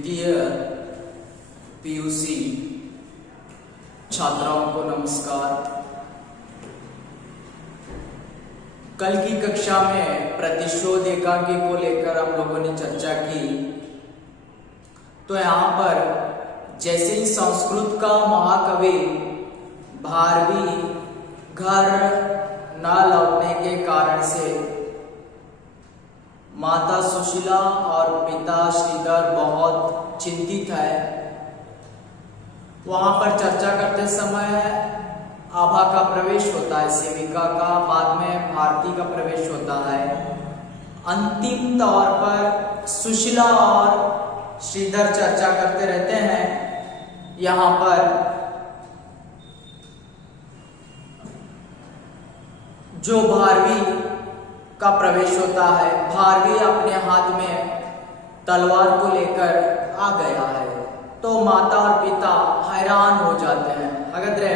द्वितीय पीयूसी छात्राओं को नमस्कार। कल की कक्षा में प्रतिशोध एकांकी को लेकर हम लोगों ने चर्चा की। तो यहाँ पर जैसे ही संस्कृत का महाकवि भारवी घर न लौटने के कारण से माता सुशीला और पिता श्रीधर बहुत चिंतित है। वहां पर चर्चा करते समय आभा का प्रवेश होता है, सेविका का, बाद में भारती का प्रवेश होता है। अंतिम तौर पर सुशीला और श्रीधर चर्चा करते रहते हैं। यहां पर जो भारवी का प्रवेश होता है, भारवी अपने हाथ में तलवार को लेकर आ गया है। तो माता और पिता हैरान हो जाते हैं। ಹಾಗಾದ್ರೆ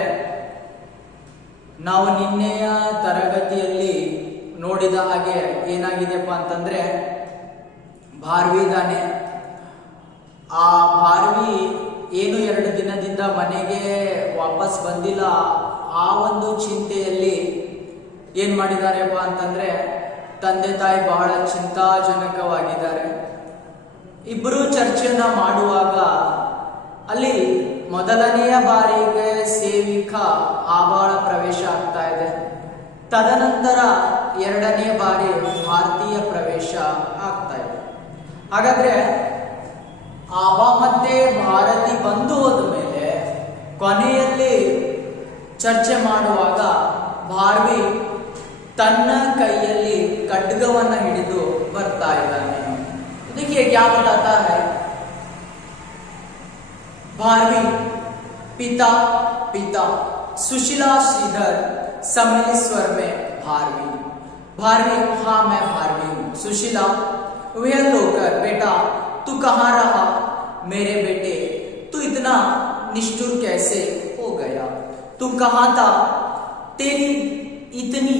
ನಾವು ನಿನ್ನೆಯ ತರಗತಿಯಲ್ಲಿ ನೋಡಿದ ಹಾಗೆ ಏನಾಗಿದೆಪ್ಪ ಅಂತಂದ್ರೆ, ಭಾರ್ವಿ ಇದ್ದಾನೆ. ಆ ಭಾರ್ವಿ ಏನು 2 ದಿನದಿಂದ ಮನೆಗೆ ವಾಪಸ್ ಬಂದಿಲ್ಲ. ಆ ಒಂದು ಚಿಂತೆಯಲ್ಲಿ ಏನ್ ಮಾಡಿದಾರೆಪ್ಪ ಅಂತಂದ್ರೆ, ತಂದೆ ತಾಯಿ ಬಹಳ ಚಿಂತಾಜನಕವಾಗಿದ್ದಾರೆ. ಇಬ್ಬರು ಚರ್ಚೆಯನ್ನ ಮಾಡುವಾಗ ಅಲ್ಲಿ ಮೊದಲನೆಯ ಬಾರಿಗೆ ಸೇವಿಕಾ ಆಭಾಳ ಪ್ರವೇಶ ಆಗ್ತಾ ಇದೆ. ತದನಂತರ 2ನೇ ಬಾರಿ ಭಾರತೀಯ ಪ್ರವೇಶ ಆಗ್ತಾ ಇದೆ. ಹಾಗಾದ್ರೆ ಆಭಾ ಮತ್ತೆ ಭಾರತಿ ಬಂದು ಹೋದ ಮೇಲೆ ಕೊನೆಯಲ್ಲಿ ಚರ್ಚೆ ಮಾಡುವಾಗ ಭಾರ್ವಿ ತನ್ನ ಕೈಯಲ್ಲಿ ಖಡ್ಗವನ್ನ ಹಿಡಿದು ಬರ್ತಾ ಇದ್ದಾನೆ. देखिए क्या बताता है, भारवी पिता सुशीला श्रीधर सम्मेश्वर में भारवी हाँ मैं भारवी हूं। सुशीला वह लोकर बेटा तू कहाँ रहा मेरे बेटे, तू इतना निष्ठुर कैसे हो गया, तू कहाँ था, तेरी इतनी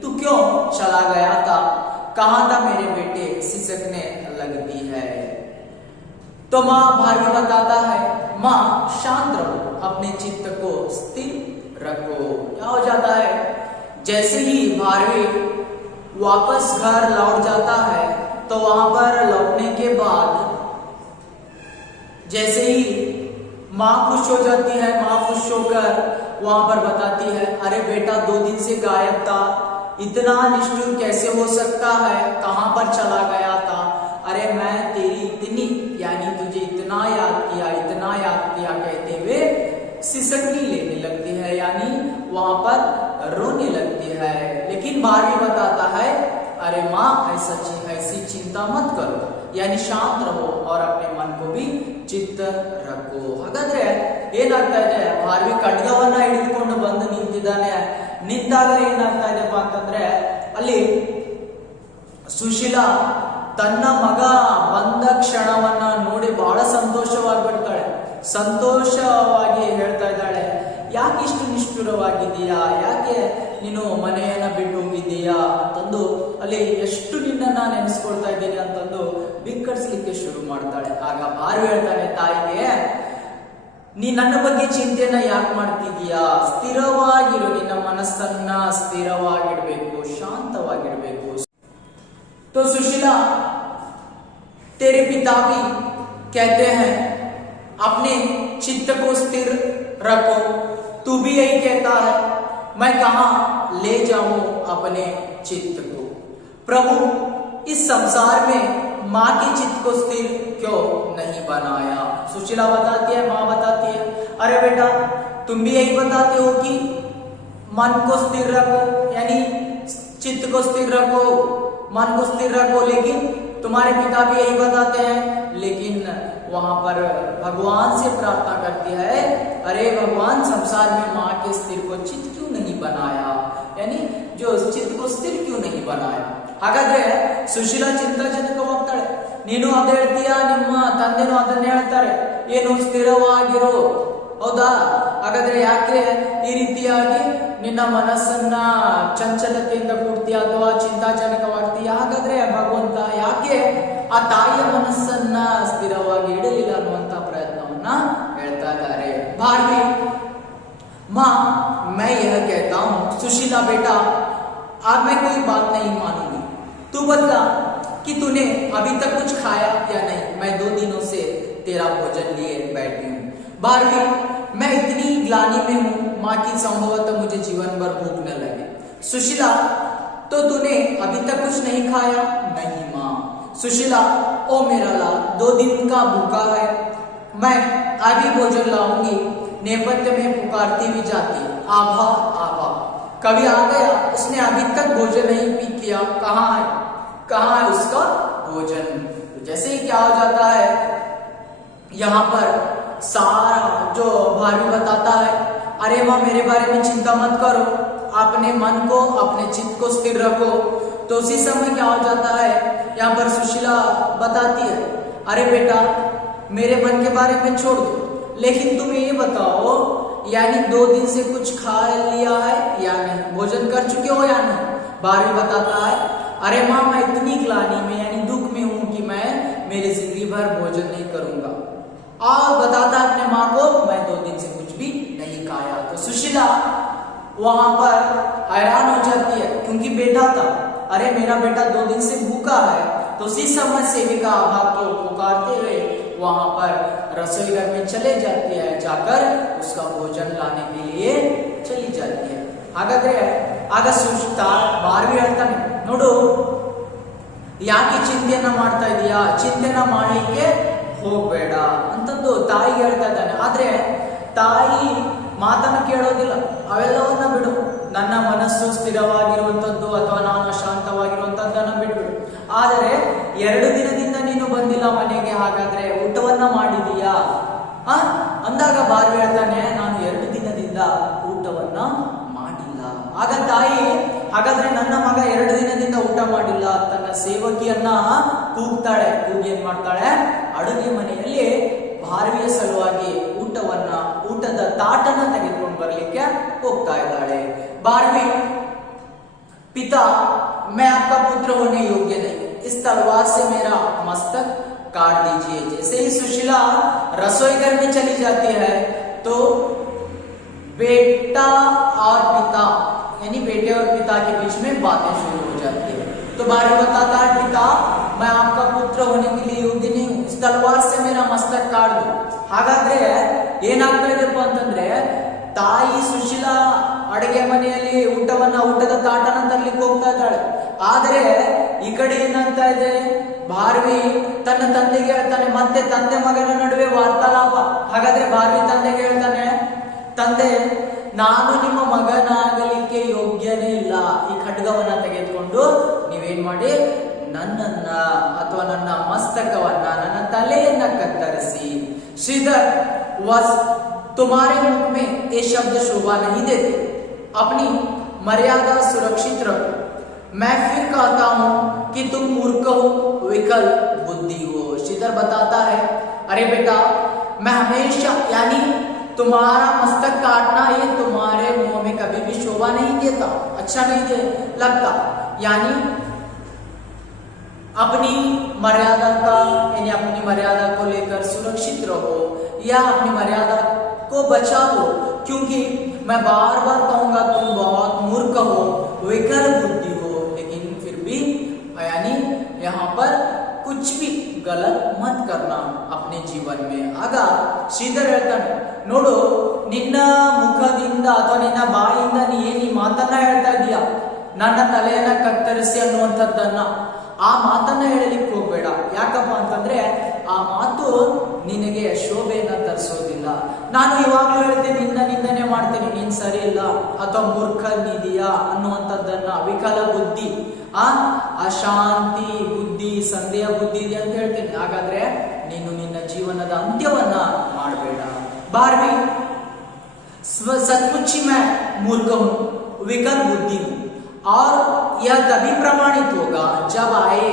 तू क्यों चला गया था, कहाँ था मेरे बेटे, सिसकने लगती है। तो माँ भारवी बताता है, माँ शांत रहो, अपने चित्त को स्थिर रखो। क्या हो जाता है, जैसे ही भारवी वापस घर लौट जाता है तो वहां पर लौटने के बाद जैसे ही माँ खुश हो जाती है, माँ खुश होकर वहां पर बताती है, अरे बेटा 2 दिन से गायब था, इतना निष्ठुर कैसे हो सकता है, कहां पर चला गया था, अरे मैं तेरी इतनी यानी तुझे इतना याद किया कहते हुए सिसकनी लेने लगती है, यानी वहां पर रोने लगती है। लेकिन भारवी बताता है, अरे माँ ऐसी चिंता मत करो, यानी शांत रहो और अपने मन को भी चित्त रखो। ಹಾಗಾದ್ರೆ ಏನಾಗ್ತಾ ಇದೆ, ಭಾರ್ವಿ ಖಡ್ಗವನ್ನ ಹಿಡಿದುಕೊಂಡು ಬಂದು ನಿಂತಿದ್ದಾನೆ. ನಿಂತಾಗ ಏನಾಗ್ತಾ ಇದೆಪ್ಪ ಅಂತಂದ್ರೆ, ಅಲ್ಲಿ ಸುಶೀಲಾ ತನ್ನ ಮಗ ಬಂದ ಕ್ಷಣವನ್ನ ನೋಡಿ ಬಹಳ ಸಂತೋಷವಾಗಿ ಹೇಳ್ತಾ ಇದ್ದಾಳೆ, ಯಾಕೆ ಇಷ್ಟು ನಿಷ್ಠುರವಾಗಿದ್ದೀಯಾ, ಯಾಕೆ ನೀನು ಮನೆಯನ್ನ ಬಿಟ್ಟು ಹೋಗಿದ್ದೀಯಾ ಅಂತಂದು, ಅಲ್ಲಿ ಎಷ್ಟು ನಿನ್ನನ್ನ ನೆನೆಸ್ಕೊಳ್ತಾ ಇದ್ದೀನಿ ಅಂತಂದು ಬಿಕ್ಕಡಿಸ್ಲಿಕ್ಕೆ ಶುರು ಮಾಡ್ತಾಳೆ. ಆಗ ಭಾರ್ವಿ ಹೇಳ್ತಾನೆ ತಾಯಿಗೆ, ನೀ ನನ್ನ ಬಗ್ಗೆ ಚಿಂತೆಯನ್ನ ಯಾಕೆ ಮಾಡ್ತಿದೀಯಾ, ಸ್ಥಿರವಾಗಿರು, ನಿನ್ನ ಮನಸ್ಸನ್ನ ಸ್ಥಿರವಾಗಿಡ್ಬೇಕು, ಶಾಂತವಾಗಿಡ್ಬೇಕು. तो सुशीला तेरे पिता भी कहते हैं अपने चित्त को स्थिर रखो, तू भी यही कहता है, मैं कहां ले जाऊं अपने चित्त को। प्रभु इस संसार में माँ के चित्त को स्थिर क्यों नहीं बनाया। सुशीला बताती है, माँ बताती है, अरे बेटा तुम भी यही बताते हो कि मन को स्थिर रखो, यानी चित्त को स्थिर रखो, मन को स्थिर रखो, लेकिन तुम्हारे पिता भी यही बताते हैं। लेकिन वहां पर भगवान से प्रार्थना करती है, अरे भगवान संसार में माँ के स्थिर को चित्त क्यों नहीं बनाया, यानी जो चित्त को स्थिर क्यों नहीं बनाया। ಹಾಗಾದ್ರೆ ಸುಶೀಲಾ ಚಿಂತಾಜನಕವಾಗ್ತಾಳೆ. ನೀನು ಅದೇ ಹೇಳ್ತೀಯಾ, ನಿಮ್ಮ ತಂದೆನೂ ಅದನ್ನೇ ಹೇಳ್ತಾರೆ, ಏನು ಸ್ಥಿರವಾಗಿರೋ, ಹೌದಾ? ಹಾಗಾದ್ರೆ ಯಾಕೆ ಈ ರೀತಿಯಾಗಿ ನಿನ್ನ ಮನಸ್ಸನ್ನ ಚಂಚಲತೆಯಿಂದ ಕೂಡ್ತೀಯ ಅಥವಾ ಚಿಂತಾಜನಕವಾಗ್ತೀಯ? ಹಾಗಾದ್ರೆ ಭಗವಂತ ಯಾಕೆ ಆ ತಾಯಿಯ ಮನಸ್ಸನ್ನ ಸ್ಥಿರವಾಗಿ ಇಡಲಿಲ್ಲ ಅನ್ನುವಂತ ಪ್ರಯತ್ನವನ್ನ ಹೇಳ್ತಾ ಇದ್ದಾರೆ. ಭಾರ್ವಿ माँ मैं यह कहता हूँ सुशीला बेटा अब मैं कोई बात नहीं मानूंगी, तू बता कि तूने अभी तक कुछ खाया या नहीं, मैं 2 दिनों से तेरा भोजन लिए बैठी हूँ। भारवी मैं इतनी ग्लानि में हूँ माँ की संभवतः मुझे जीवन भर भूख न लगे। सुशीला तो तूने अभी तक कुछ नहीं खाया? नहीं माँ। सुशीला ओ मेरा लाल 2 दिन का भूखा है, मैं अभी भोजन लाऊंगी। नेपथ्य में पुकारती भी जाती आभा आभा, कभी आ गया उसने अभी तक भोजन नहीं पी किया, कहाँ है उसका भोजन। तो जैसे ही क्या हो जाता है यहाँ पर सारा जो भारवी बताता है, अरे माँ मेरे बारे में चिंता मत करो, अपने मन को अपने चित्त को स्थिर रखो। तो उसी समय क्या हो जाता है यहाँ पर सुशीला बताती है, अरे बेटा मेरे मन के बारे में छोड़ दो, लेकिन तुम ये बताओ यानी 2 दिन से कुछ खा लिया है या नहीं, भोजन कर चुके हो या नहीं। भारवी बताता है, अरे माँ मैं इतनी ग्लानि में यानी दुख में हूं कि मैं मेरी जिंदगी भर भोजन नहीं करूंगा। और बताता अपने माँ को मैं 2 दिन से कुछ भी नहीं खाया। तो सुशीला वहां पर हैरान हो जाती है क्योंकि बेटा था, अरे मेरा बेटा 2 दिन से भूखा है। तो उसी समय सेविका आभा को पुकारते हुए वहां पर रसोई घर में चले जाती है, जाकर उसका भोजन लाने के लिए चली जाती है। ಹಾಗಾದ್ರೆ ಆಗ ಭಾರ್ವಿ ಹೇಳ್ತಾನೆ, ನೋಡು ಯಾಕೆ ಚಿಂತೆಯನ್ನ ಮಾಡ್ತಾ ಇದೀಯಾ, ಚಿಂತೆನ ಮಾಡಲಿಕ್ಕೆ ಹೋಗ್ಬೇಡ ಅಂತಂದು ತಾಯಿಗೆ ಹೇಳ್ತಾ ಇದ್ದಾನೆ. ಆದ್ರೆ ತಾಯಿ ಮಾತನ್ನ ಕೇಳೋದಿಲ್ಲ, ಅವೆಲ್ಲವನ್ನ ಬಿಡು, ನನ್ನ ಮನಸ್ಸು ಸ್ಥಿರವಾಗಿರುವಂತದ್ದು ಅಥವಾ ನಾನು ಶಾಂತವಾಗಿರುವಂತದ್ದನ್ನ ಬಿಟ್ಬಿಡು. ಆದರೆ 2 ದಿನದಿಂದ ನೀನು ಬಂದಿಲ್ಲ ಮನೆಗೆ, ಹಾಗಾದ್ರೆ ಊಟವನ್ನ ಮಾಡಿದೀಯಾ ಅಂದಾಗ ಭಾರ್ವಿ ಹೇಳ್ತಾನೆ, ನಾನು 2 ದಿನದಿಂದ ಊಟವನ್ನ ಮಾಡಿಲ್ಲ. ಆಗ ತಾಯಿ, ಹಾಗಾದ್ರೆ ನನ್ನ ಮಗ 2 ದಿನದಿಂದ ಊಟ ಮಾಡಿಲ್ಲ, ತನ್ನ ಸೇವಕಿಯನ್ನ ಕೂಗ್ತಾಳೆ. ಕೂಗಿ ಏನ್ ಮಾಡ್ತಾಳೆ, ಅಡುಗೆ ಮನೆಯಲ್ಲಿ ಭಾರ್ವಿಯ ಸಲುವಾಗಿ ಊಟದ ತಾಟನ ತೆಗೆದುಕೊಂಡು ಬರ್ಲಿಕ್ಕೆ ಹೋಗ್ತಾ ಇದ್ದಾಳೆ. ಭಾರ್ವಿ, पिता मैं आपका पुत्र होने योग्य नहीं, इस तलवार से मेरा मस्तक काट दीजिए। जैसे ही सुशीला रसोई घर में चली जाती है तो बेटा और पिता यानी बेटे और पिता के बीच में बातें शुरू हो जाती है। तो भार्वी बताता है, पिता मैं आपका पुत्र होने के लिए योग्य नहीं हूं, इस तलवार से मेरा मस्तक काट दो। ಹಾಗಾದ್ರೆ ಏನಾಗ್ತಾ ಇದೆಪ್ಪ ಅಂತಂದ್ರೆ, ತಾಯಿ ಸುಶೀಲಾ ಅಡುಗೆ ಮನೆಯಲ್ಲಿ ಊಟದ ತಾಟನ ತರ್ಲಿಕ್ಕೆ ಹೋಗ್ತಾ ಇದ್ದಾಳೆ. ಆದರೆ ಈ ಕಡೆ ಏನಾಗ್ತಾ ಇದೆ, ಭಾರ್ವಿ ತನ್ನ ತಂದೆಗೆ ಹೇಳ್ತಾನೆ, ಮತ್ತೆ ತಂದೆ ಮಗನ ನಡುವೆ ವಾರ್ತಾಲಾಪ. ಹಾಗಾದ್ರೆ ಭಾರ್ವಿ ತಂದೆಗೆ ಹೇಳ್ತಾನೆ, ತಂದೆ ನಾನು ನಿಮ್ಮ ಮಗನಾಗಲಿಕ್ಕೆ ಯೋಗ್ಯನೇ ಇಲ್ಲ, ಈ ಖಡ್ಗವನ್ನ ತೆಗೆದುಕೊಂಡು ನೀವೇನ್ ಮಾಡಿ ನನ್ನನ್ನ ಅಥವಾ ನನ್ನ ಮಸ್ತಕವನ್ನ ನನ್ನ ತಲೆಯನ್ನ ಕತ್ತರಿಸಿ. श्रीधर वस तुम्हारे मुख में ये शब्द शोभा नहीं देते, अपनी मर्यादा सुरक्षित रखो। मैं फिर कहता हूं कि तुम मूर्ख हो, विकल बुद्धि हो। श्रीधर बताता है, अरे बेटा मैं हमेशा यानी तुम्हारा मस्तक काटना ये तुम्हारे मुंह में कभी भी शोभा नहीं देता, अच्छा नहीं लगता। यानी अपनी मर्यादा को लेकर सुरक्षित रहो या अपनी मर्यादा को बचा लो, क्योंकि मैं बार बार कहूंगा तुम बहुत मूर्ख हो, विकल बुद्धि हो, लेकिन फिर भी यानी यहाँ पर कुछ भी गलत मत करना अपने जीवन में। ಆಗ ಶ್ರೀಧರ್ ಹೇಳ್ತಾನೆ, ನೋಡು ನಿನ್ನ ಮುಖದಿಂದ ಅಥವಾ ನಿನ್ನ ಬಾಯಿಂದ ನೀ ಏನ್ ಈ ಮಾತನ್ನ ಹೇಳ್ತಾ ಇದೀಯ, ನನ್ನ ತಲೆಯನ್ನ ಕತ್ತರಿಸಿ ಅನ್ನುವಂಥದ್ದನ್ನ, ಆ ಮಾತನ್ನ ಹೇಳಲಿಕ್ಕೆ ಹೋಗ್ಬೇಡ. ಯಾಕಪ್ಪ ಅಂತಂದ್ರೆ ಆ ಮಾತು ನಿನಗೆ ಶೋಭೆಯನ್ನ ತರಿಸೋದಿಲ್ಲ. ನಾನು ಇವಾಗಲೂ ಹೇಳ್ತೀನಿ, ನಿನ್ನ ನಿಂದನೆ ಮಾಡ್ತೀನಿ, ನೀನ್ ಸರಿ ಇಲ್ಲ ಅಥವಾ ಮೂರ್ಖನಿದೀಯಾ ಅನ್ನುವಂಥದ್ದನ್ನ, ವಿಕಲ ಬುದ್ಧಿ, ಅಶಾಂತಿ ಬುದ್ಧಿ, ಸಂದೇಹ ಬುದ್ಧಿ ಇದೆ ಅಂತ ಹೇಳ್ತೀನಿ. ಹಾಗಾದ್ರೆ ನೀನು ನಿನ್ನ ಜೀವನದ ಅಂತ್ಯವನ್ನ ಮಾಡಬೇಡ. ಭಾರ್ವಿ सचमुच ही मैं मूर्ख हूं, विकल बुद्धि हूं, और यह तभी प्रमाणित होगा जब आए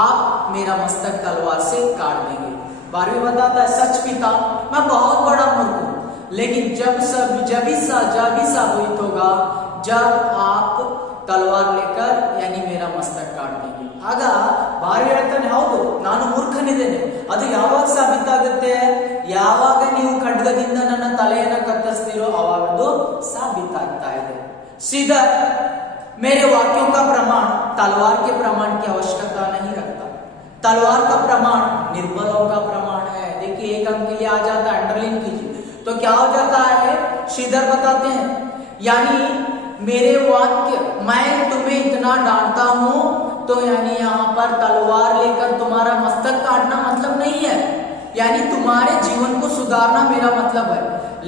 आप मेरा मस्तक तलवार से काट देंगे। भारवी बताता है, सच पिता मैं बहुत बड़ा मूर्ख हूं, लेकिन जब ही साबित होगा जब आप तलवार लेकर यानी मेरा मस्तक काट देंगे। आगा ಭಾರಿ ಹೇಳ್ತಾನೆ, ಹೌದು ನಾನು ಮೂರ್ಖನಿದ್ದೇನೆ. ಅದು ಯಾವಾಗ ಸಾಬೀತಾಗುತ್ತೆ? ಯಾವಾಗ ನೀವು ಖಡ್ಗದಿಂದ ನನ್ನ ತಲೆಯನ್ನ ಕತ್ತರಿಸ್ತೀರೋ ಅವಾಗ ಅದು ಸಾಬೀತಾಗ್ತಾ ಇದೆ. सीधा मेरे वाक्यों का प्रमाण तलवार के प्रमाण की आवश्यकता नहीं रखता. तलवार का प्रमाण निर्बलों का प्रमाण है. देखिए एक अंक के लिए आ जाता है, अंडरलाइन कीजिए. तो क्या हो जाता है? श्रीधर बताते हैं, यानी मेरे वाक्य, मैं तुम्हें इतना डांटता हूं तो यानी यहाँ पर तलवार लेकर तुम्हारा मस्तक काटना मतलब नहीं है, यानी तुम्हारे जीवन को सुधारना मेरा मतलब है.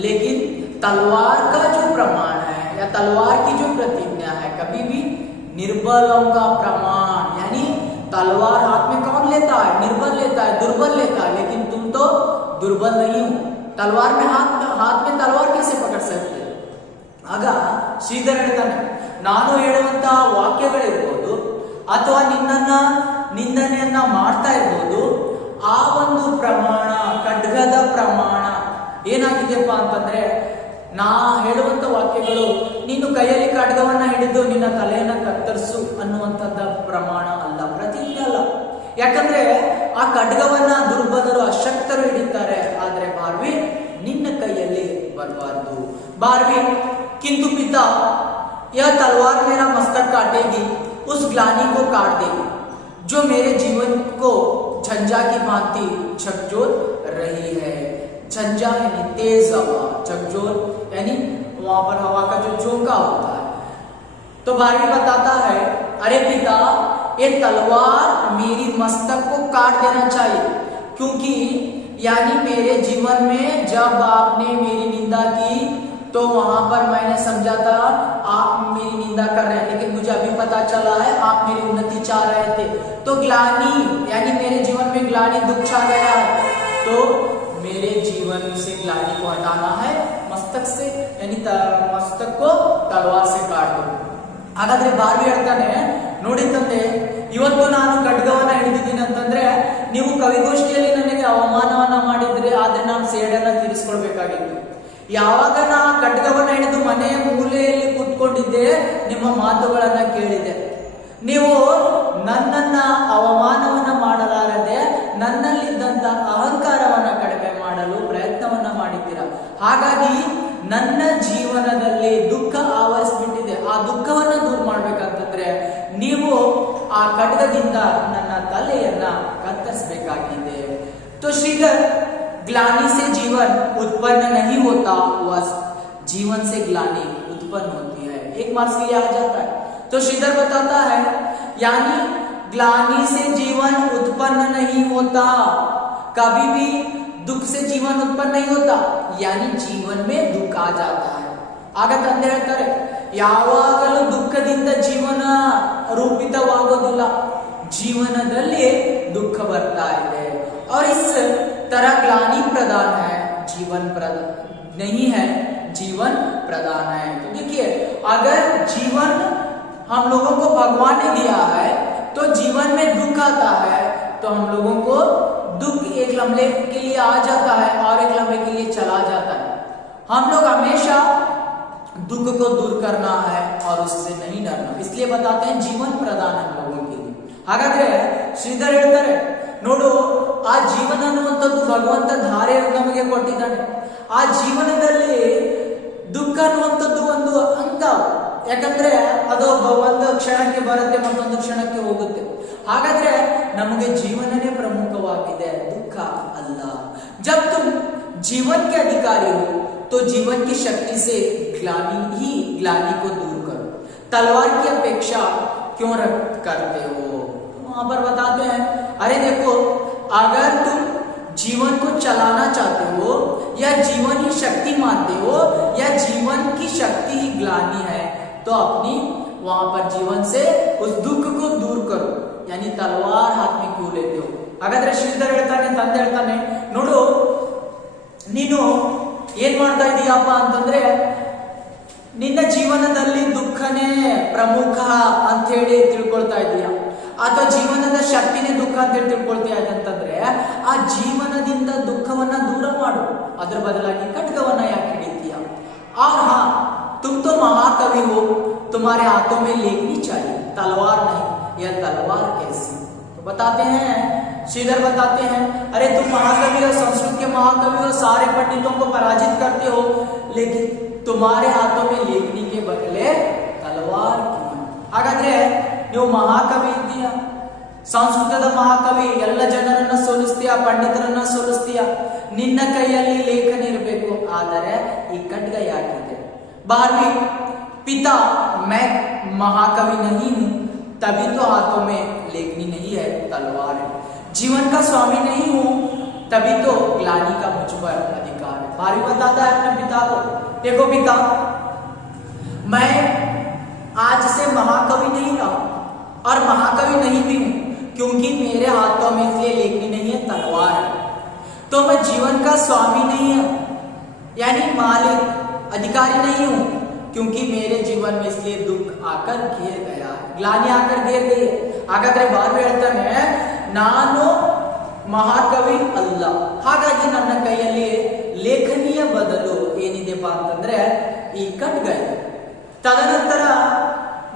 लेकिन तलवार का जो प्रमाण है या तलवार की जो प्रतिज्ञा है, कभी भी निर्बलों का प्रमाण, यानी तलवार हाथ में कौन लेता है? निर्बल लेता है, दुर्बल लेता है. लेकिन तुम तो दुर्बल नहीं हो. तलवार में हाथ में तलवार कैसे पकड़ सकते? ಆಗ ಶ್ರೀಧರ್ ಹೇಳ್ತಾನೆ, ನಾನು ಹೇಳುವಂತಹ ವಾಕ್ಯಗಳಿರ್ಬೋದು ಅಥವಾ ನಿನ್ನನ್ನ ನಿಂದನೆಯನ್ನ ಮಾಡ್ತಾ ಇರ್ಬೋದು, ಆ ಒಂದು ಪ್ರಮಾಣ, ಖಡ್ಗದ ಪ್ರಮಾಣ ಏನಾಗಿದೆಯಪ್ಪ ಅಂತಂದ್ರೆ, ನಾ ಹೇಳುವಂತ ವಾಕ್ಯಗಳು ನೀನು ಕೈಯಲ್ಲಿ ಖಡ್ಗವನ್ನ ಹಿಡಿದು ನಿನ್ನ ತಲೆಯನ್ನ ಕತ್ತರಿಸು ಅನ್ನುವಂಥದ್ದ ಪ್ರಮಾಣ ಅಲ್ಲ, ಪ್ರತಿಜ್ಞೆ ಅಲ್ಲ. ಯಾಕಂದ್ರೆ ಆ ಖಡ್ಗವನ್ನ ದುರ್ಬಲರು, ಅಶಕ್ತರು ಹಿಡಿತಾರೆ, ಆದ್ರೆ ಬಾರ್ವಿ ನಿನ್ನ ಕೈಯಲ್ಲಿ ಬರಬಾರ್ದು. बारहवीं, किंतु पिता यह तलवार मेरा मस्तक काटेगी, उस ग्लानि को काट देगी जो मेरे जीवन को झंझा की भांति झकझोर रही है. झंझा यानी तेज हवा, झकझोर यानी वहां पर हवा का जो झोंका होता है. तो बारहवीं बताता है, अरे पिता ये तलवार मेरी मस्तक को काट देना चाहिए, क्योंकि यानी मेरे जीवन में जब आपने मेरी निंदा की तो वहां पर मैंने समझा था आप मेरी निंदा कर रहे हैं, लेकिन मुझे अभी पता चला है आप मेरी उन्नति चाह रहे थे. तो ग्लानि यानी मेरे जीवन में ग्लानि, दुख छा गया है, तो मेरे जीवन से ग्लानि को हटाना है, मस्तक से यानी मस्तक को तलवार से काट दो. ಹಾಗಾದ್ರೆ ಬಾರ್ವಿ ಹೇಳ್ತಾನೆ, ನೋಡಿ ತಂದೆ, ಇವತ್ತು ನಾನು ಖಡ್ಗವನ್ನ ಹಿಡಿದಿದ್ದೀನಿ ಅಂತಂದ್ರೆ ನೀವು ಕವಿಗೋಷ್ಠಿಯಲ್ಲಿ ನನಗೆ ಅವಮಾನವನ್ನ ಮಾಡಿದ್ರೆ ಆದ್ರೆ ನಾನು ಸೇಡನ್ನ ತೀರಿಸ್ಕೊಳ್ಬೇಕಾಗಿತ್ತು. ಯಾವಾಗ ನಾ ಖಡ್ಗವನ್ನ ಹಿಡಿದು ಮನೆಯ ಮೂಲೆಯಲ್ಲಿ ಕೂತ್ಕೊಂಡಿದ್ದೆ, ನಿಮ್ಮ ಮಾತುಗಳನ್ನ ಕೇಳಿದೆ. ನೀವು ನನ್ನನ್ನ ಅವಮಾನವನ್ನ ಮಾಡಲಾರದೆ ನನ್ನಲ್ಲಿದ್ದಂತ ಅಹಂಕಾರವನ್ನ ಕಡಿಮೆ ಮಾಡಲು ಪ್ರಯತ್ನವನ್ನ ಮಾಡಿದ್ದೀರಾ. ಹಾಗಾಗಿ ನನ್ನ ಜೀವನದಲ್ಲಿ ದುಃಖ ಆವರಿಸ್ಬಿಟ್ಟಿದೆ. ಆ ದುಃಖವನ್ನ ದೂರ ಮಾಡ್ಬೇಕಂತಂದ್ರೆ ನೀವು ಆ ಖಡ್ಗದಿಂದ ನನ್ನ ತಲೆಯನ್ನ ಕತ್ತರಿಸಬೇಕಾಗಿದೆ. तो श्रीधर, ग्लानि से जीवन उत्पन्न नहीं होता, वह जीवन से ग्लानि उत्पन्न होती है. एक मार्क्स के लिए आ जाता है. तो श्रीधर बताता है, यानी ग्लानि से जीवन उत्पन्न नहीं होता, कभी भी दुख से जीवन उत्पन्न नहीं होता, यानी जीवन में दुख आ जाता है. ಆಗ ತಂದೆ ಹೇಳ್ತಾರೆ, ಯಾವಾಗಲೂ ದುಃಖದಿಂದ ಜೀವನ ರೂಪಿತವಾಗೋದಿಲ್ಲ, ಜೀವನದಲ್ಲಿ ದುಃಖ ಬರ್ತಾ ಇದೆ. और इस तरह ग्लानि प्रदान है, जीवन प्रदान नहीं है, जीवन प्रदान है. तो देखिए, अगर जीवन हम लोगों को भगवान ने दिया है तो जीवन में दुख आता है, तो हम लोगों को दुख एक लम्हे के लिए आ जाता है और एक लम्हे के लिए चला जाता है. हम लोग हमेशा दुख को दूर करना है और उससे नहीं डरना, इसलिए बताते हैं जीवन प्रदान हम लोगों के लिए. ಹಾಗಾದ್ರೆ ಶ್ರೀಧರ್ ಹೇಳ್ತಾರೆ, ನೋಡು, ಆ ಜೀವನ ಅನ್ನುವಂಥದ್ದು ಭಗವಂತ ಧಾರೆ ನಮಗೆ ಕೊಟ್ಟಿದ್ದಾನೆ. ಆ ಜೀವನದಲ್ಲಿ ದುಃಖ ಅನ್ನುವಂಥದ್ದು ಒಂದು ಅಂಗ, ಯಾಕಂದ್ರೆ ಅದು ಒಂದು ಕ್ಷಣಕ್ಕೆ ಬರುತ್ತೆ, ಮತ್ತೊಂದು ಕ್ಷಣಕ್ಕೆ ಹೋಗುತ್ತೆ. ಹಾಗಾದ್ರೆ ನಮಗೆ ಜೀವನನೇ ಪ್ರಮುಖವಾಗಿದೆ, ದುಃಖ ಅಲ್ಲ. ಜಬ್ ತುಮ್ जीवन के अधिकारी हो तो जीवन की शक्ति से ग्लानि को दूर करो, तलवार की अपेक्षा क्यों करते हो. वहां पर बताते हैं, अरे देखो, अगर तुम जीवन को चलाना चाहते हो या जीवन ही शक्ति मानते हो या जीवन की शक्ति ही ग्लानि है, तो अपनी वहां पर जीवन से उस दुख को दूर करो, यानी तलवार हाथ में क्यों लेते हो. ಹಾಗಾದ್ರೆ ಶ್ರೀಧರ್ ಹೇಳ್ತಾನೆ, ತಂದೆ ಹೇಳ್ತಾನೆ, ನೋಡು, ನೀನು ಏನ್ ಮಾಡ್ತಾ ಇದೀಯಪ್ಪ ಅಂತಂದ್ರೆ ನಿನ್ನ ಜೀವನದಲ್ಲಿ ದುಃಖನೇ ಪ್ರಮುಖ ಅಂತ ಹೇಳಿ ತಿಳ್ಕೊಳ್ತಾ ಇದೀಯ, ಅಥವಾ ಜೀವನದ ಶಕ್ತಿನೇ ದುಃಖ ಅಂತ ಹೇಳಿ ತಿಳ್ಕೊಳ್ತೀಯ ಅಂತಂದ್ರೆ ಆ ಜೀವನದಿಂದ ದುಃಖವನ್ನ ದೂರ ಮಾಡು, ಅದ್ರ ಬದಲಾಗಿ ಖಡ್ಗವನ್ನ ಯಾಕೆ ಹಿಡಿತೀಯ. और हाँ, तुम तो महाकवि हो, तुम्हारे हाथों में लेखनी चाहिए, तलवार नहीं. यह तलवार कैसी. तो बताते हैं, श्रीधर बताते हैं, अरे तुम महाकवि हो, संस्कृत के महाकवि हो, सारे पंडितों को पराजित करते हो, लेकिन तुम्हारे हाथों में लेखनी के बदले तलवार क्यों? ಹಾಗಾದ್ರೆ ನೀವು ಮಹಾಕವಿ ಇದ್ದೀಯ, ಸಂಸ್ಕೃತದ ಮಹಾಕವಿ, ಎಲ್ಲ ಜನರನ್ನ ಸೋಲಿಸ್ತೀಯ, ಪಂಡಿತರನ್ನ ಸೋಲಿಸ್ತೀಯ, ನಿನ್ನ ಕೈಯಲ್ಲಿ ಲೇಖನಿ ಇರಬೇಕು, ಆದರೆ ಈ ಖಡ್ಗ ಯಾಕಿದೆ? 12वीं पिता मैं महाकवि नहीं हूं तभी तो हाथों में लेखनी नहीं है, तलवार है। जीवन का स्वामी नहीं हूं तभी तो ग्लानि का मुझ पर अधिकार है। 12वीं बताता है अपने पिता को, देखो पिता, मैं आज से महाकवि नहीं रहा और महाकवि नहीं भी हूं, क्योंकि मेरे हाथों में इसलिए लेखनी नहीं है, तलवार है। तो मैं जीवन का स्वामी नहीं हूं, यानी मालिक, अधिकारी नहीं हूं, क्योंकि मेरे जीवन में इसलिए दुख आकर घेर गया है, ग्लानि आकर घेर गई है। ಹಾಗಾದ್ರೆ ಬಾರ್ವೆ ಹೇಳ್ತಾನೆ, ನಾನು ಮಹಾಕವಿ ಅಲ್ಲ, ಹಾಗಾಗಿ ನನ್ನ ಕೈಯಲ್ಲಿ ಲೇಖನಿಯ ಬದಲು ಏನಿದೆಪ್ಪ ಅಂತಂದ್ರೆ ಈ ಖಡ್ಗ ಇದೆ. ತದನಂತರ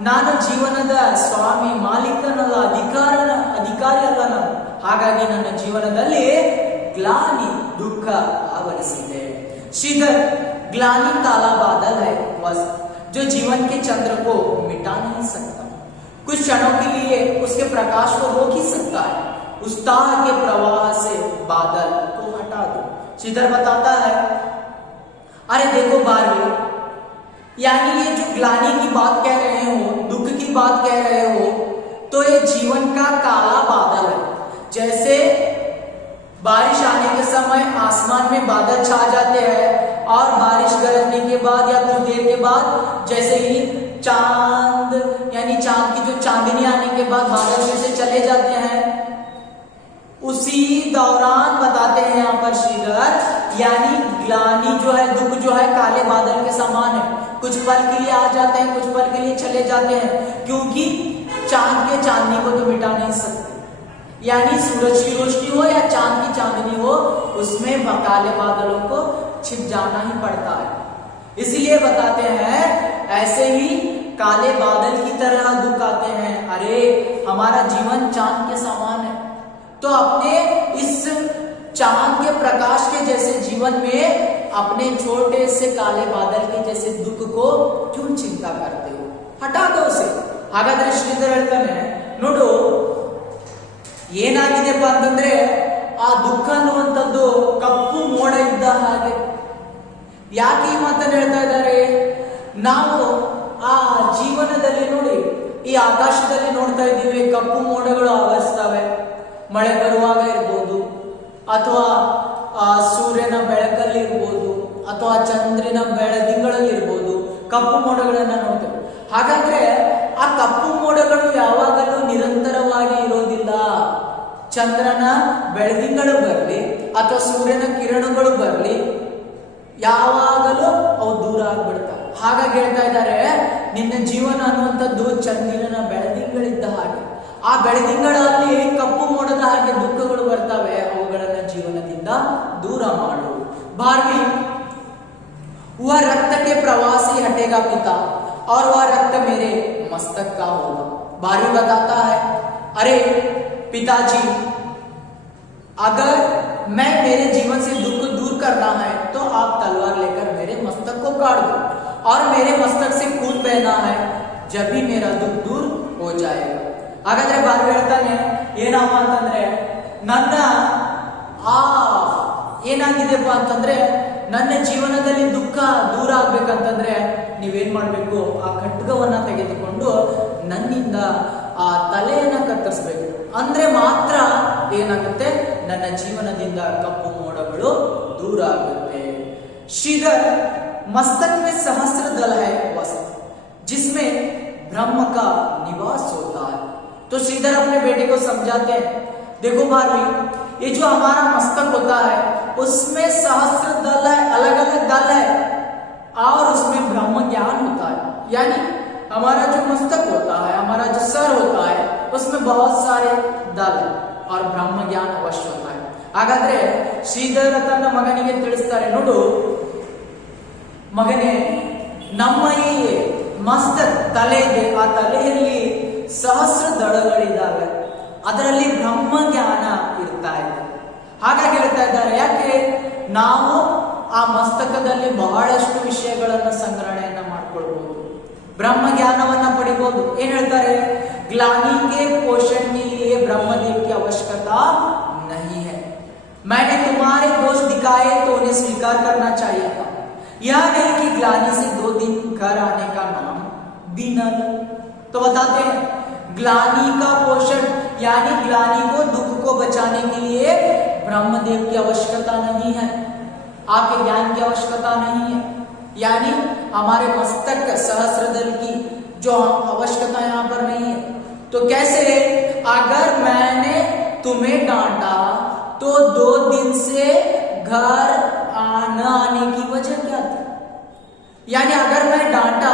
ನಾನು ಜೀವನದ ಸ್ವಾಮಿ, ಮಾಲೀಕನಲ್ಲ, ಅಧಿಕಾರಿ ಅಲ್ಲ ನಾನು, ಹಾಗಾಗಿ ನನ್ನ ಜೀವನದಲ್ಲಿ ಗ್ಲಾನಿ, ದುಃಖ ಆವರಿಸಿದೆ. ಶ್ರೀಧರ್, ग्लानि काला बादल है बस, जो जीवन के चंद्र को मिटा नहीं सकता, कुछ क्षणों के लिए उसके प्रकाश को रोक ही सकता है, उत्साह के प्रवाह से बादल को हटा दो। श्रीधर बताता है, अरे देखो 12वीं, यानी ये जो ग्लानि की बात कह रहे हो, दुख की बात कह रहे हो, तो ये जीवन का काला बादल है। जैसे बारिश आने के समय आसमान में बादल छा जाते हैं और बारिश गरजने के बाद या कुछ देर के बाद जैसे ही चांद, यानी चांद की जो चांदनी आने के बाद बादल में से चले जाते हैं, उसी दौरान बताते हैं यहाँ पर श्रीधर, यानी ग्लानि जो है, दुख जो है, काले बादल के समान है, कुछ पल के लिए आ जाते हैं, कुछ पल के लिए चले जाते हैं, क्योंकि चांद के चांदनी को तो मिटा नहीं सकते, यानी सूरज की रोशनी हो या चांद की चांदनी हो, उसमें काले बादलों को छिप जाना ही पड़ता है। इसलिए बताते हैं, ऐसे ही काले बादल की तरह दुख आते हैं। अरे हमारा जीवन चांद के समान है, तो अपने इस चांद के प्रकाश के जैसे जीवन में अपने छोटे से काले बादल के जैसे दुख को क्यों चिंता करते हो, हटा दो उसे। ಹಾಗಾದ್ರೆ ಶ್ರೀಧರ್ ಹೇಳ್ತಾನೆ, ನೋಡು ಏನಾಗಿದೆಪ್ಪ ಅಂತಂದ್ರೆ ಆ ದುಃಖ ಅನ್ನುವಂಥದ್ದು ಕಪ್ಪು ಮೋಡ ಇದ್ದ ಹಾಗೆ. ಯಾಕೆ ಈ ಮಾತನ್ನು ಹೇಳ್ತಾ ಇದ್ದಾರೆ? ನಾವು ಆ ಜೀವನದಲ್ಲಿ ನೋಡಿ, ಈ ಆಕಾಶದಲ್ಲಿ ನೋಡ್ತಾ ಇದ್ದೀವಿ, ಕಪ್ಪು ಮೋಡಗಳು ಆವರಿಸ್ತವೆ, ಮಳೆ ಬರುವಾಗ ಇರ್ಬೋದು, ಅಥವಾ ಸೂರ್ಯನ ಬೆಳಕಲ್ಲಿ ಇರ್ಬೋದು, ಅಥವಾ ಚಂದ್ರನ ಬೆಳದಿಂಗಳಲ್ಲಿ ಇರ್ಬೋದು, ಕಪ್ಪು ಮೋಡಗಳನ್ನ ನೋಡ್ತೇವೆ. ಹಾಗಾದ್ರೆ ಆ ಕಪ್ಪು ಮೋಡಗಳು ಯಾವಾಗಲೂ ನಿರಂತರವಾಗಿ ಇರೋದಿಲ್ಲ. ಚಂದ್ರನ ಬೆಳದಿಂಗಳು ಬರಲಿ ಅಥವಾ ಸೂರ್ಯನ ಕಿರಣಗಳು ಬರಲಿ, ಯಾವಾಗಲೂ ಅವು ದೂರ ಆಗ್ಬಿಡ್ತವೆ. ಹಾಗಾಗಿ ಹೇಳ್ತಾ ಇದ್ದಾರೆ, ನಿನ್ನ ಜೀವನ ಅನ್ನುವಂಥದ್ದು ಚಂದ್ರನ ಬೆಳದಿಂಗಳಿದ್ದ ಹಾಗೆ. ಆ ಬೆಳದಿಂಗಳಲ್ಲಿ ಕಪ್ಪು ಮೋಡದ ಹಾಗೆ ದುಃಖಗಳು ಬರ್ತವೆ, ಅವುಗಳನ್ನ ಜೀವನದಿಂದ ದೂರ ಮಾಡು. 12वीं, वह रक्त के प्रवासी हटेगा पिता और वह रक्त मेरे मस्तक का होगा। 12वीं बताता है, अरे पिताजी, अगर मैं मेरे जीवन से दुख दूर करना है तो आप तलवार लेकर मेरे मस्तक को काट दो और मेरे मस्तक से खून बहना है, जब भी मेरा दुख दूर हो जाएगा. ಹಾಗಾದ್ರೆ 12वीं ಹೇಳ್ತಾನೆ, ಏನಪ್ಪ ಅಂತಂದ್ರೆ ನನ್ನ ಏನಾಗಿದೆಪ್ಪ ಅಂತಂದ್ರೆ ನನ್ನ ಜೀವನದಲ್ಲಿ ದುಃಖ ದೂರ ಆಗ್ಬೇಕಂತಂದ್ರೆ ನೀವೇನ್ ಮಾಡ್ಬೇಕು, ಆ ಖಡ್ಗವನ್ನ ತೆಗೆದುಕೊಂಡು ನನ್ನಿಂದ ಆ ತಲೆಯನ್ನ ಕತ್ತರಿಸಬೇಕು. ಅಂದ್ರೆ ಮಾತ್ರ ಏನಾಗುತ್ತೆ, ನನ್ನ ಜೀವನದಿಂದ ಕಪ್ಪು ಮೋಡಗಳು दूर आते। श्रीधर, मस्तक में सहस्र दल है वस्त, जिसमें ब्रह्म का निवास होता है। तो श्रीधर अपने बेटे को समझाते हैं, देखो 12वीं, ये जो हमारा मस्तक होता है उसमें सहस्र दल है, अलग अलग दल है, और उसमें ब्रह्म ज्ञान होता है। यानी हमारा जो मस्तक होता है, हमारा जो सर होता है, उसमें बहुत सारे दल है और ब्रह्म ज्ञान अवश्य होता है। ಹಾಗಾದ್ರೆ ಶ್ರೀಧರ ತನ್ನ ಮಗನಿಗೆ ತಿಳಿಸ್ತಾರೆ, ನೋಡು ಮಗನೇ, ನಮ್ಮ ಈ ಮಸ್ತಕ್ ತಲೆಗೆ, ಆ ತಲೆಯಲ್ಲಿ ಸಹಸ್ರ ದಳಗಳಿದ್ದಾವೆ. ಅದರಲ್ಲಿ ಬ್ರಹ್ಮ ಜ್ಞಾನ ಇರ್ತಾ ಇದೆ. ಹಾಗಾಗಿ ಹೇಳ್ತಾ ಇದ್ದಾರೆ, ಯಾಕೆ ನಾವು ಆ ಮಸ್ತಕದಲ್ಲಿ ಬಹಳಷ್ಟು ವಿಷಯಗಳನ್ನ ಸಂಗ್ರಹಣೆಯನ್ನ ಮಾಡ್ಕೊಳ್ಬಹುದು, ಬ್ರಹ್ಮ ಜ್ಞಾನವನ್ನ ಪಡಿಬಹುದು. ಏನ್ ಹೇಳ್ತಾರೆ, ग्लानी के पोषण के लिए ब्रह्मदेव की आवश्यकता नहीं है. मैंने तुम्हारे दोष दिखाए तो उन्हें स्वीकार करना चाहिए था. यह नहीं कि ग्लानी से 2 दिन घर आने का नाम बिना. तो बताते हैं, ग्लानी का पोषण यानी ग्लानी को, दुख को बचाने के लिए ब्रह्मदेव की आवश्यकता नहीं है, आपके ज्ञान की आवश्यकता नहीं है. यानी हमारे मस्तक सहस्रदल की जो आवश्यकता यहाँ पर नहीं है. तो कैसे, अगर मैंने तुम्हें डांटा तो 2 दिन से घर आने की वजह क्या थी? यानी अगर मैं डांटा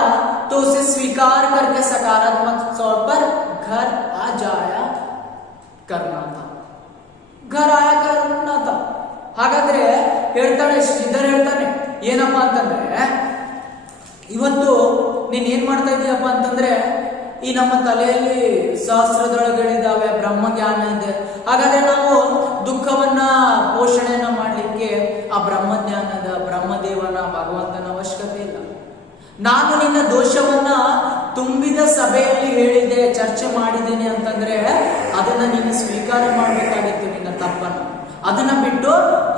तो उसे स्वीकार करके सकारात्मक तौर पर घर आ जाया करना था, घर आया करना था. ಹಾಗಾದ್ರೆ ಹೇಳ್ತಾಳೆ, ಶ್ರೀಧರ್ ಹೇಳ್ತಾನೆ, ಏನಪ್ಪಾ ಅಂತಂದ್ರೆ, ಇವತ್ತು ನೀನ್ ಏನ್ ಮಾಡ್ತಾ ಇದೀಯಪ್ಪ ಅಂತಂದ್ರೆ, ಈ ನಮ್ಮ ತಲೆಯಲ್ಲಿ ಸಹಸ್ರದೊಳಗಳಿದ್ದಾವೆ, ಬ್ರಹ್ಮ ಜ್ಞಾನ ಇದೆ. ಹಾಗಾದ್ರೆ ನಾವು ದುಃಖವನ್ನ ಪೋಷಣೆಯನ್ನ ಮಾಡ್ಲಿಕ್ಕೆ ಆ ಬ್ರಹ್ಮಜ್ಞಾನದ ಬ್ರಹ್ಮದೇವನ ಭಗವಂತನ ಅವಶ್ಯಕತೆ ಇಲ್ಲ. ನಾನು ನಿನ್ನ ದೋಷವನ್ನ ತುಂಬಿದ ಸಭೆಯಲ್ಲಿ ಹೇಳಿದೆ, ಚರ್ಚೆ ಮಾಡಿದ್ದೇನೆ ಅಂತಂದ್ರೆ ಅದನ್ನ ನೀನು ಸ್ವೀಕಾರ ಮಾಡ್ಬೇಕಾಗಿತ್ತು, ನಿನ್ನ ತಪ್ಪನ್ನ. ಅದನ್ನ ಬಿಟ್ಟು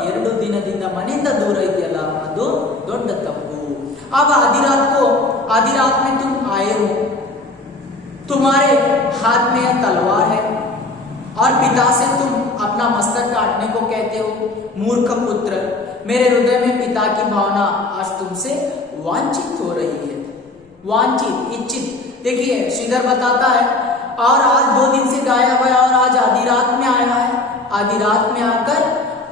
2 ದಿನದಿಂದ ಮನೆಯಿಂದ ದೂರ ಇದೆಯಲ್ಲ, ಅದು ದೊಡ್ಡ ತಪ್ಪು. अब आधी रात में तुम आए हो, तुम्हारे हाथ में यह तलवार है और पिता से तुम अपना मस्तक काटने को कहते हो. मूर्ख पुत्र, मेरे हृदय में पिता की भावना आज तुमसे वांछित हो रही है. वांछित, इच्छित. देखिए श्रीधर बताता है, और आज 2 दिन से गायब है और आज आधी रात में आया है. आधी रात में आकर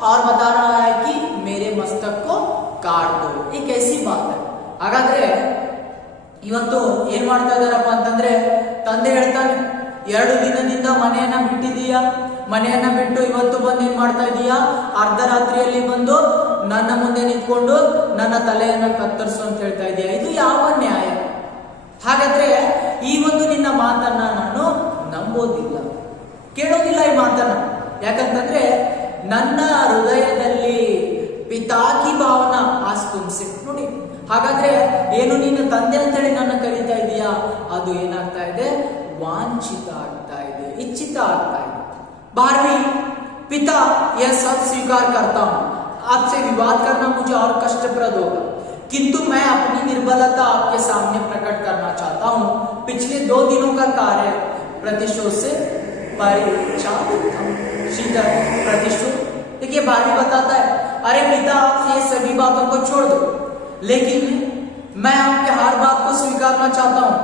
और बता रहा है कि मेरे मस्तक को काट दो. ये कैसी बात है? ಹಾಗಾದ್ರೆ ಇವತ್ತು ಏನ್ ಮಾಡ್ತಾ ಇದಾರಪ್ಪ ಅಂತಂದ್ರೆ, ತಂದೆ ಹೇಳ್ತಾನೆ, 2 ದಿನದಿಂದ ಮನೆಯನ್ನ ಬಿಟ್ಟಿದೀಯಾ, ಮನೆಯನ್ನ ಬಿಟ್ಟು ಇವತ್ತು ಬಂದು ಏನ್ ಮಾಡ್ತಾ ಇದೀಯಾ, ಅರ್ಧರಾತ್ರಿಯಲ್ಲಿ ಬಂದು ನನ್ನ ಮುಂದೆ ನಿಂತ್ಕೊಂಡು ನನ್ನ ತಲೆಯನ್ನ ಕತ್ತರಿಸು ಅಂತ ಹೇಳ್ತಾ ಇದೀಯಾ. ಇದು ಯಾವ ನ್ಯಾಯ? ಹಾಗಾದ್ರೆ ಈ ಒಂದು ನಿನ್ನ ಮಾತನ್ನ ನಾನು ನಂಬೋದಿಲ್ಲ, ಕೇಳೋದಿಲ್ಲ ಈ ಮಾತನ್ನ. ಯಾಕಂತಂದ್ರೆ ನನ್ನ ಹೃದಯದಲ್ಲಿ ಪಿತಾಕಿ ಭಾವನಾ ಆಸ್ ತುಮ್ಸೆ. ನೋಡಿ, ಹಾಗಾದ್ರೆ ಏನು ನೀನು ತಂದೆ ಅಂತೇಳಿ ನನ್ನ ಕರೀತಾ ಇದೀಯಾ, ಅದು ಏನಾಗ್ತಾ ಇದೆ, ವಾಂಛಿತ ಆಗ್ತಾ ಇದೆ, इच्छित ಆಗ್ತಾ ಇದೆ. 12वीं, पिता यह सब स्वीकार करता हूं, आपसे विवाद करना मुझे और कष्टप्रद होगा, किंतु मैं अपनी निर्बलता आपके सामने प्रकट करना चाहता हूं. पिछले 2 दिनों का कार्य प्रतिशोध से परिचालित था. शीतल प्रतिशोध. देखिए 12वीं बताता है, अरे पिता आप ये सभी बातों को छोड़ दो, लेकिन मैं आपके हर बात को स्वीकारना चाहता हूं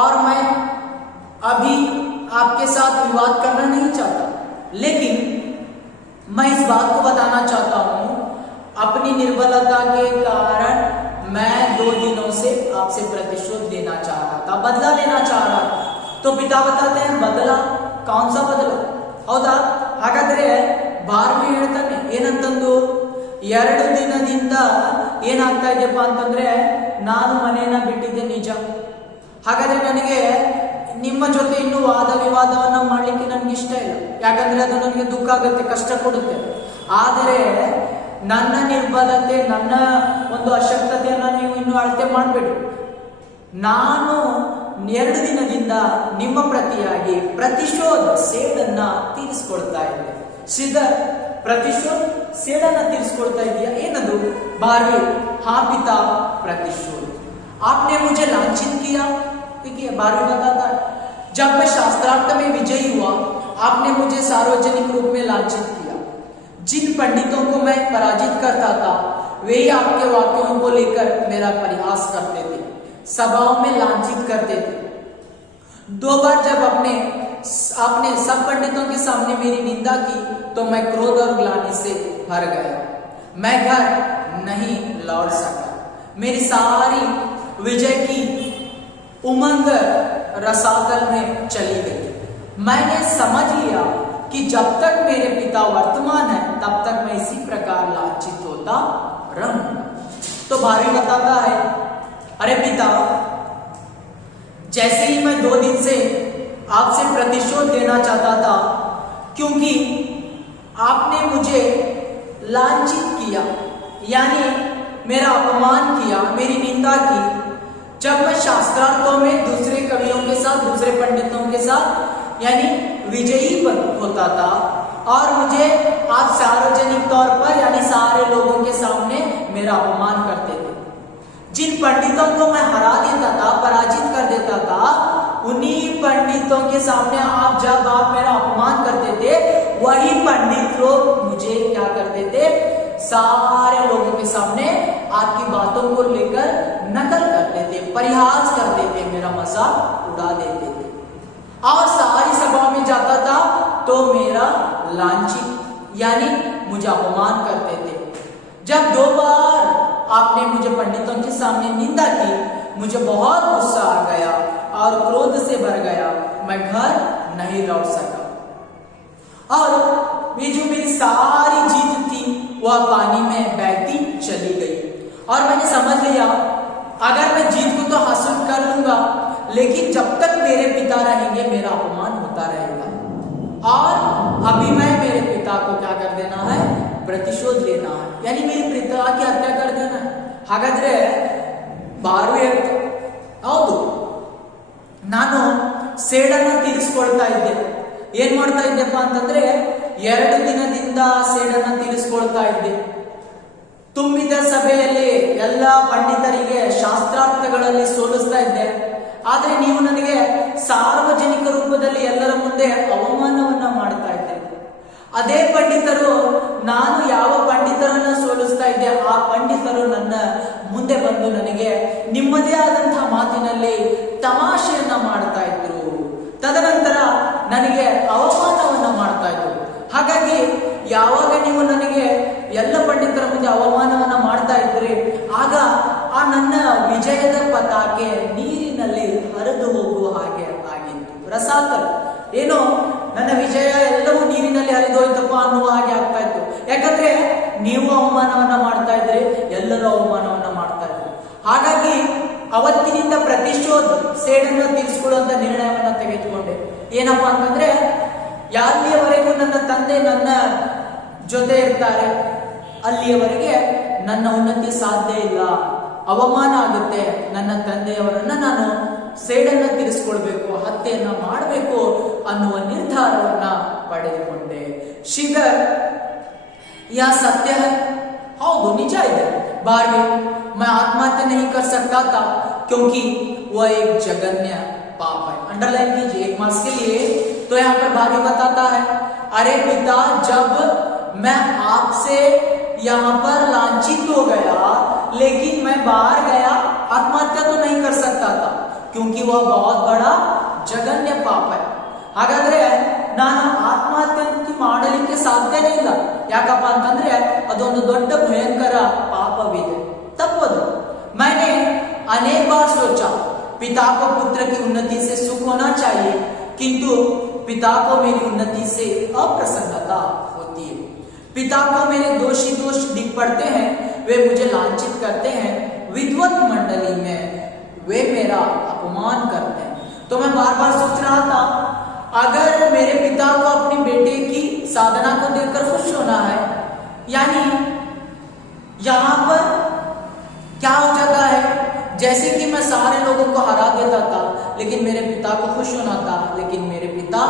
और मैं अभी आपके साथ विवाद करना नहीं चाहता, लेकिन मैं इस बात को बताना चाहता हूं, अपनी निर्बलता के कारण मैं 2 दिनों से आपसे प्रतिशोध लेना चाह रहा था, बदला लेना चाह रहा था. तो पिता बताते हैं, बदला? कौन सा बदला? ಹೌದಾ? ಹಾಗಾದ್ರೆ 12वीं ಹೇಳ್ತಾನೆ ಏನಂತಂದು, 2 ದಿನದಿಂದ ಏನಾಗ್ತಾ ಇದೆಯಪ್ಪ ಅಂತಂದ್ರೆ, ನಾನು ಮನೆಯನ್ನ ಬಿಟ್ಟಿದ್ದೆ ನಿಜ. ಹಾಗಾದ್ರೆ ನನಗೆ ನಿಮ್ಮ ಜೊತೆ ಇನ್ನೂ ವಾದ ವಿವಾದವನ್ನ ಮಾಡ್ಲಿಕ್ಕೆ ನನ್ಗೆ ಇಷ್ಟ ಇಲ್ಲ, ಯಾಕಂದ್ರೆ ಅದು ನನಗೆ ದುಃಖ ಆಗುತ್ತೆ, ಕಷ್ಟ ಕೊಡುತ್ತೆ. ಆದರೆ ನನ್ನ ನಿರ್ಬಲತೆ, ನನ್ನ ಒಂದು ಅಶಕ್ತತೆಯನ್ನ ನೀವು ಇನ್ನೂ ಅಳತೆ ಮಾಡಬೇಡಿ. ನಾನು 2 ದಿನದಿಂದ ನಿಮ್ಮ ಪ್ರತಿಯಾಗಿ ಪ್ರತಿಶೋಧ ಸೇಡನ್ನ ತೀರಿಸ್ಕೊಳ್ತಾ ಇದ್ದೆ. ಶ್ರೀಧರ್, प्रतिशोध सेड़ना तीर्सಕೊಳ್ತಾ ಇದೆಯಾ, ಏನದು? 12वीं, हाँ पिता प्रतिशोध, आपने मुझे लांछित किया. देखिए 12वीं बताता है, जब मैं शास्त्रार्थ में विजयी हुआ, आपने मुझे सार्वजनिक रूप में लांछित किया. जिन पंडितों को मैं पराजित करता था, वे ही आपके वाक्यों को लेकर मेरा परिहास करते थे, सभाओं में लांछित करते थे. 2 बार जब आपने सब पंडितों के सामने मेरी निंदा की, तो मैं क्रोध और ग्लानि से भर गया. मैं घर नहीं लौट सका. मेरी सारी विजय की उमंग रसातल में चली गई. मैंने समझ लिया कि जब तक मेरे पिता वर्तमान है, तब तक मैं इसी प्रकार लांछित होता रहूंगा. तो 12वीं बताता है, अरे पिता, जैसे ही मैं 2 दिन से आपसे प्रतिशोध देना चाहता था, क्योंकि आपने मुझे लांछित किया, यानी मेरा अपमान किया, मेरी निंदा की। जब मैं शास्त्रार्थों में दूसरे कवियों के साथ, दूसरे पंडितों के साथ यानी विजयी होता था और मुझे आप सार्वजनिक तौर पर यानी सारे लोगों के सामने मेरा अपमान करते थे। जिन पंडितों को मैं हरा देता था, पराजित कर देता था, उन्हीं पंडितों के सामने जब आप मेरा अपमान करते थे, वही पंडित लोग मुझे क्या करते थे, सारे लोगों के सामने आपकी बातों को लेकर नकल करते थे, परिहास करते थे, मेरा मजाक उड़ा देते थे और सारी सभा में जाता था तो मेरा लांछित यानी मुझे अपमान करते थे। जब 2 बार आपने मुझे पंडितों के सामने निंदा की, मुझे बहुत गुस्सा आ गया और क्रोध से भर गया, मैं घर नहीं लौट सका और ये जो मेरी सारी जीत थी वह पानी में बहती चली गई। और मैंने समझ लिया अगर मैं जीत को तो हासिल कर लूंगा, लेकिन जब तक मेरे पिता रहेंगे मेरा अपमान होता रहेगा और अभी मैं मेरे पिता को क्या कर देना है, प्रतिशोध लेना है, यानी मेरे पिता की हत्या कर देना है। ಹಾಗಾದ್ರೆ ಬಾರು ಹೌದು, ನಾನು ಸೇಡನ್ನ ತೀರಿಸ್ಕೊಳ್ತಾ ಇದ್ದೆ. ಏನ್ ಮಾಡ್ತಾ ಇದ್ದೆಪ್ಪ ಅಂತಂದ್ರೆ 2 ದಿನದಿಂದ ಸೇಡನ್ನ ತೀರಿಸ್ಕೊಳ್ತಾ ಇದ್ದೆ. ತುಂಬಿದ ಸಭೆಯಲ್ಲಿ ಎಲ್ಲ ಪಂಡಿತರಿಗೆ ಶಾಸ್ತ್ರಾರ್ಥಗಳಲ್ಲಿ ಸೋಲಿಸ್ತಾ ಇದ್ದೆ. ಆದ್ರೆ ನೀವು ನನಗೆ ಸಾರ್ವಜನಿಕ ರೂಪದಲ್ಲಿ ಎಲ್ಲರ ಮುಂದೆ ಅವಮಾನವನ್ನ ಮಾಡ್ತಾ ಇದ್ದೆ. ಅದೇ ಪಂಡಿತರು, ನಾನು ಯಾವ ಪಂಡಿತರನ್ನ ಸೋಲಿಸ್ತಾ ಇದ್ದೆ ಆ ಪಂಡಿತರು ನನ್ನ ಮುಂದೆ ಬಂದು ನನಗೆ ನಿಮ್ಮದೇ ಆದಂತಹ ಮಾತಿನಲ್ಲಿ ತಮಾಷೆಯನ್ನ ಮಾಡ್ತಾ ಇದ್ರು. ತದನಂತರ ನನಗೆ ಅವಮಾನವನ್ನ ಮಾಡ್ತಾ ಇದ್ರು. ಹಾಗಾಗಿ ಯಾವಾಗ ನೀವು ನನಗೆ ಎಲ್ಲ ಪಂಡಿತರ ಮುಂದೆ ಅವಮಾನವನ್ನ ಮಾಡ್ತಾ ಇದ್ರಿ, ಆಗ ಆ ನನ್ನ ವಿಜಯದ ಪತಾಕೆ ನೀರಿನಲ್ಲಿ ಹರಿದು ಹೋಗುವ ಹಾಗೆ ಆಗಿತ್ತು. ರಸಾತಲ್ ಏನೋ ನನ್ನ ವಿಜಯ ಎಲ್ಲವೂ ನೀರಿನಲ್ಲಿ ಹರಿದು ಹೋಯ್ತಪ್ಪ ಅನ್ನುವ ಹಾಗೆ ಆಗ್ತಾ ಇತ್ತು. ಯಾಕಂದ್ರೆ ನೀವು ಅವಮಾನವನ್ನ ಮಾಡ್ತಾ ಇದ್ರಿ, ಎಲ್ಲರೂ ಅವಮಾನವನ್ನ ಮಾಡ್ತಾ ಇದ್ರು. ಹಾಗಾಗಿ ಅವತ್ತಿನಿಂದ ಪ್ರತಿಶೋಧ ಸೇಡನ್ನು ತೀರಿಸಿಕೊಳ್ಳುವಂತ ನಿರ್ಣಯವನ್ನ ತೆಗೆದುಕೊಂಡೆ. ಏನಪ್ಪಾ ಅಂತಂದ್ರೆ, ಎಲ್ಲಿಯವರೆಗೂ ನನ್ನ ತಂದೆ ನನ್ನ ಜೊತೆ ಇರ್ತಾರೆ ಅಲ್ಲಿಯವರೆಗೆ ನನ್ನ ಉನ್ನತಿ ಸಾಧ್ಯ ಇಲ್ಲ, ಅವಮಾನ ಆಗುತ್ತೆ. ನನ್ನ ತಂದೆಯವರನ್ನ ನಾನು ಸೇಡನ್ನ ತೀರಿಸಿಕೊಳ್ಬೇಕು, ಹತ್ಯೆಯನ್ನ ಮಾಡಬೇಕು ಅನ್ನುವ ನಿರ್ಧಾರವನ್ನ ಪಡೆದುಕೊಂಡೆ. ಶಿಗರ್ ಯಾ ಸತ್ಯ है, ಹೌದು ನಿಜ ಇದೆ. बारहवीं मैं आत्महत्या नहीं कर सकता था क्योंकि वह एक जघन्य पाप है. अंडरलाइन कीजिए 1 मार्क्स के लिए. तो यहाँ पर 12वीं बताता है, अरे पिता जब मैं आपसे यहाँ पर लांछित हो गया लेकिन मैं बाहर गया, आत्महत्या तो नहीं कर सकता था क्योंकि वह बहुत बड़ा जघन्य पाप है. ಹಾಗಾದ್ರೆ ನಾನು ಆತ್ಮಹತ್ಯೆ ಮಾಡಲಿಕ್ಕೆ ಸಾಧ್ಯನೇ ಇಲ್ಲ. ಯಾಕಪ್ಪ ಅಂತಂದ್ರೆ ಅದೊಂದು ದೊಡ್ಡ ಭಯಂಕರ ಪಾಪವಿದೆ, ತಪ್ಪದು. मैंने अनेक बार सोचा पिता को पुत्र की उन्नति से सुख होना चाहिए, किंतु पिता को मेरी उन्नति से अप्रसन्नता होती है. पिता को मेरे दोष दिख पड़ते हैं, वे मुझे लांछित करते हैं, विद्वत मंडली में वे मेरा अपमान करते हैं. तो मैं बार बार सोच रहा था अगर मेरे पिता को अपनी बेटे की साधना को देखकर खुश होना है, यानी यहां पर क्या हो जाता है, जैसे कि मैं सारे लोगों को हरा देता था लेकिन मेरे पिता को खुश होना था, लेकिन मेरे पिता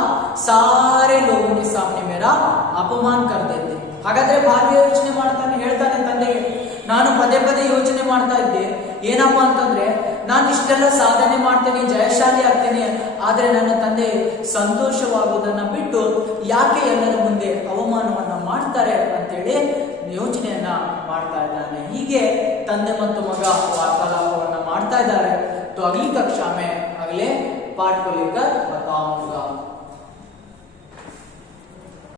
सारे लोगों के सामने मेरा अपमान कर देते. ಹಾಗಾದ್ರೆ ಭಾಗ್ಯ ಯೋಚನೆ ಮಾಡ್ತಾನೆ, ಹೇಳ್ತಾನೆ ತಂದೆಗೆ, ನಾನು ಪದೇ ಪದೇ ಯೋಚನೆ ಮಾಡ್ತಾ ಇದ್ದೆ ಏನಪ್ಪ ಅಂತಂದ್ರೆ, ನಾನು ಇಷ್ಟೆಲ್ಲ ಸಾಧನೆ ಮಾಡ್ತೇನೆ, ಜಯಶಾಲಿ ಆಗ್ತೇನೆ, ಆದ್ರೆ ನನ್ನ ತಂದೆ ಸಂತೋಷವಾಗುವುದನ್ನ ಬಿಟ್ಟು ಯಾಕೆ ಎಲ್ಲರ ಮುಂದೆ ಅವಮಾನವನ್ನ ಮಾಡ್ತಾರೆ ಅಂತೇಳಿ ಯೋಚನೆಯನ್ನ ಮಾಡ್ತಾ ಇದ್ದಾನೆ. ಹೀಗೆ ತಂದೆ ಮತ್ತು ಮಗ ವಾರ್ತಾಲಾಪವನ್ನ ಮಾಡ್ತಾ ಇದ್ದಾರೆ. तो अगली कक्षा में अगले पाठ को लेकर बताऊंगा.